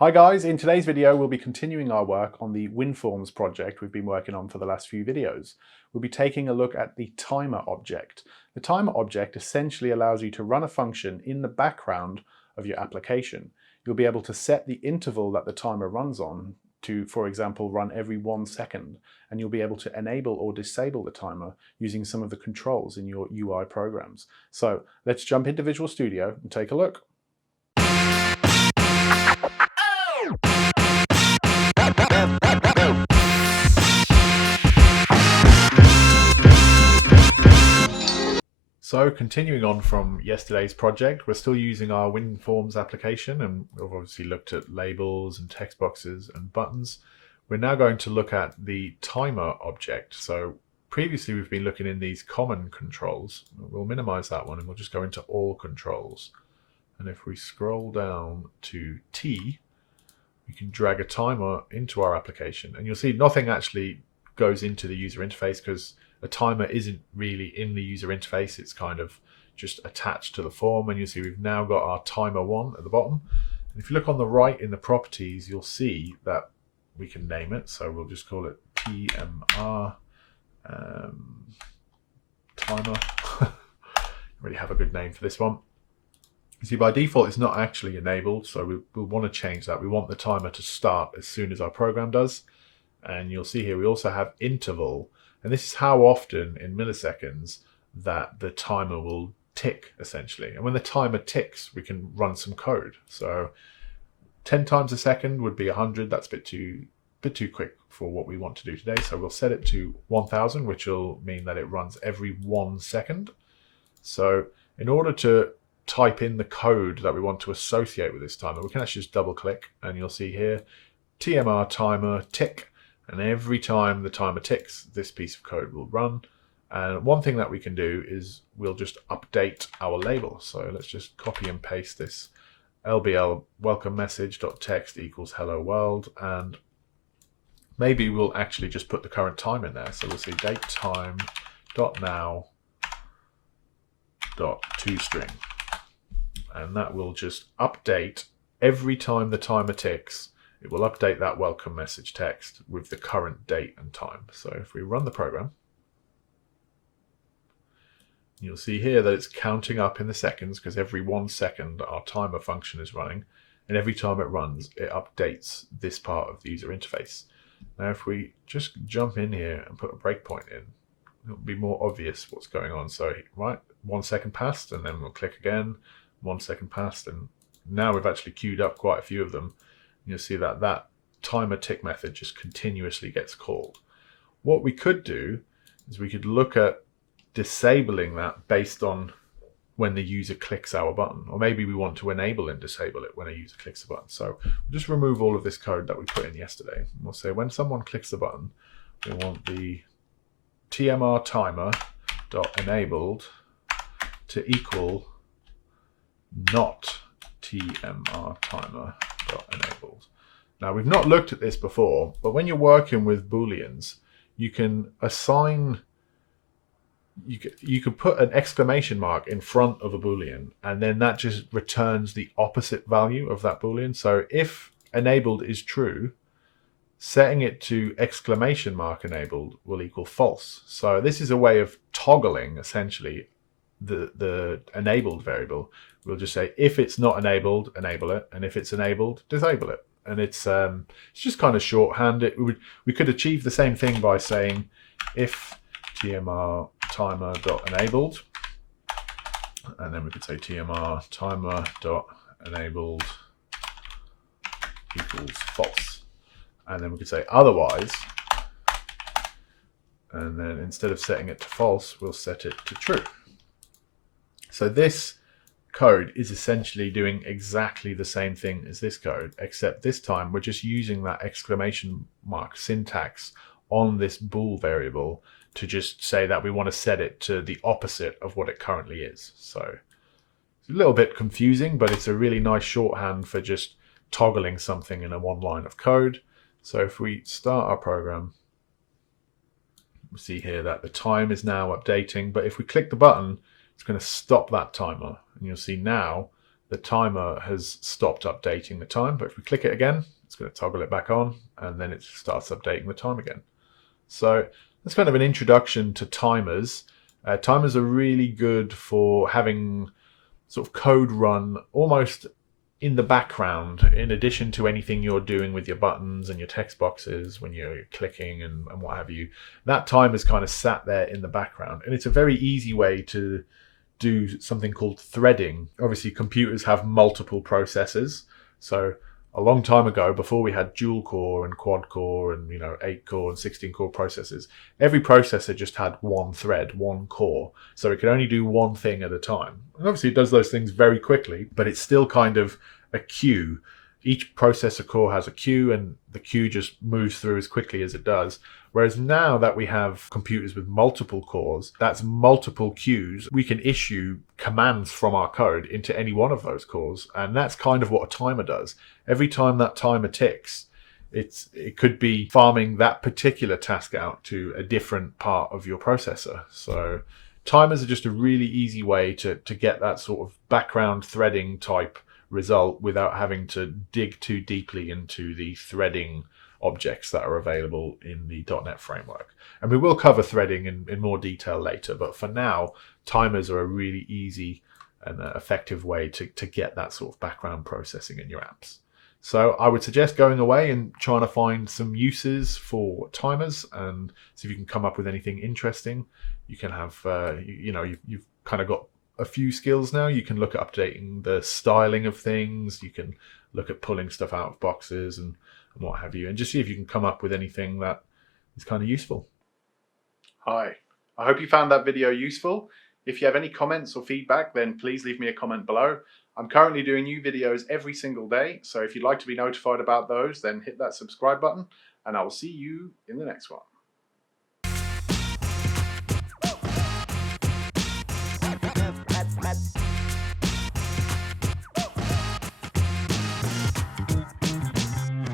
Hi guys, in today's video we'll be continuing our work on the WinForms project we've been working on for the last few videos. We'll be taking a look at the timer object. The timer object essentially allows you to run a function in the background of your application. You'll be able to set the interval that the timer runs on to, for example, run every 1 second, and you'll be able to enable or disable the timer using some of the controls in your UI programs. So let's jump into Visual Studio and take a look. So continuing on from yesterday's project, we're still using our WinForms application, and we've obviously looked at labels and text boxes and buttons. We're now going to look at the timer object. So previously we've been looking in these common controls. We'll minimize that one and we'll just go into all controls. And if we scroll down to T, we can drag a timer into our application, and you'll see nothing actually goes into the user interface because a timer isn't really in the user interface. It's kind of just attached to the form, and you'll see we've now got our timer 1 at the bottom. And if you look on the right in the properties, you'll see that we can name it. So we'll just call it TMR timer. Really have a good name for this one. You see, by default, it's not actually enabled, so we'll want to change that. We want the timer to start as soon as our program does. And you'll see here we also have interval, and this is how often in milliseconds that the timer will tick, essentially. And when the timer ticks, we can run some code. So 10 times a second would be 100. That's a bit too quick for what we want to do today. So we'll set it to 1000, which will mean that it runs every 1 second. So in order to type in the code that we want to associate with this timer, we can actually just double click, and you'll see here TMR timer tick. And every time the timer ticks, this piece of code will run. And one thing that we can do is we'll just update our label. So let's just copy and paste this LBL welcome message.text equals hello world. And maybe we'll actually just put the current time in there. So we'll see date time dot now dot toString. And that will just update every time the timer ticks. It will update that welcome message text with the current date and time. So if we run the program, you'll see here that it's counting up in the seconds, because every 1 second our timer function is running, and every time it runs, it updates this part of the user interface. Now if we just jump in here and put a breakpoint in, it'll be more obvious what's going on. So right, 1 second passed, and then we'll click again, 1 second passed, and now we've actually queued up quite a few of them. You'll see that that timer tick method just continuously gets called. What we could do is we could look at disabling that based on when the user clicks our button, or maybe we want to enable and disable it when a user clicks the button. So we'll just remove all of this code that we put in yesterday. We'll say when someone clicks the button, we want the TMR timer dot enabled to equal not TMR timer enabled. Now we've not looked at this before, but when you're working with booleans, you can assign, you could put an exclamation mark in front of a boolean, and then that just returns the opposite value of that boolean. So if enabled is true, setting it to exclamation mark enabled will equal false. So this is a way of toggling essentially the enabled variable. We'll just say if it's not enabled, enable it, and if it's enabled, disable it. And it's just kind of shorthand. We could achieve the same thing by saying if TMR timer dot enabled, and then we could say TMR timer dot enabled equals false, and then we could say otherwise, and then instead of setting it to false, we'll set it to true. So this code is essentially doing exactly the same thing as this code, except this time we're just using that exclamation mark syntax on this bool variable to just say that we want to set it to the opposite of what it currently is. So it's a little bit confusing, but it's a really nice shorthand for just toggling something in a one line of code. So if we start our program, we see here that the time is now updating, but if we click the button, it's going to stop that timer. And you'll see now the timer has stopped updating the time. But if we click it again, it's going to toggle it back on, and then it starts updating the time again. So that's kind of an introduction to timers. Timers are really good for having sort of code run almost in the background, in addition to anything you're doing with your buttons and your text boxes when you're clicking and what have you. That time is kind of sat there in the background, and it's a very easy way to do something called threading. Obviously, computers have multiple processors, so a long time ago, before we had dual core and quad core and 8 core and 16 core processors, every processor just had one thread, one core, so it could only do one thing at a time. And obviously it does those things very quickly, but it's still kind of a queue. Each processor core has a queue, and the queue just moves through as quickly as it does. Whereas now that we have computers with multiple cores, that's multiple queues, we can issue commands from our code into any one of those cores. And that's kind of what a timer does. Every time that timer ticks, it could be farming that particular task out to a different part of your processor. So timers are just a really easy way to get that sort of background threading type result without having to dig too deeply into the threading objects that are available in the .NET framework. And we will cover threading in more detail later, but for now, timers are a really easy and effective way to get that sort of background processing in your apps. So I would suggest going away and trying to find some uses for timers and see if you can come up with anything interesting. You can have, you've kind of got a few skills now. You can look at updating the styling of things. You can look at pulling stuff out of boxes and what have you, and just see if you can come up with anything that is kind of useful. Hi, I hope you found that video useful. If you have any comments or feedback, then please leave me a comment below. I'm currently doing new videos every single day, so if you'd like to be notified about those, then hit that subscribe button, and I will see you in the next one.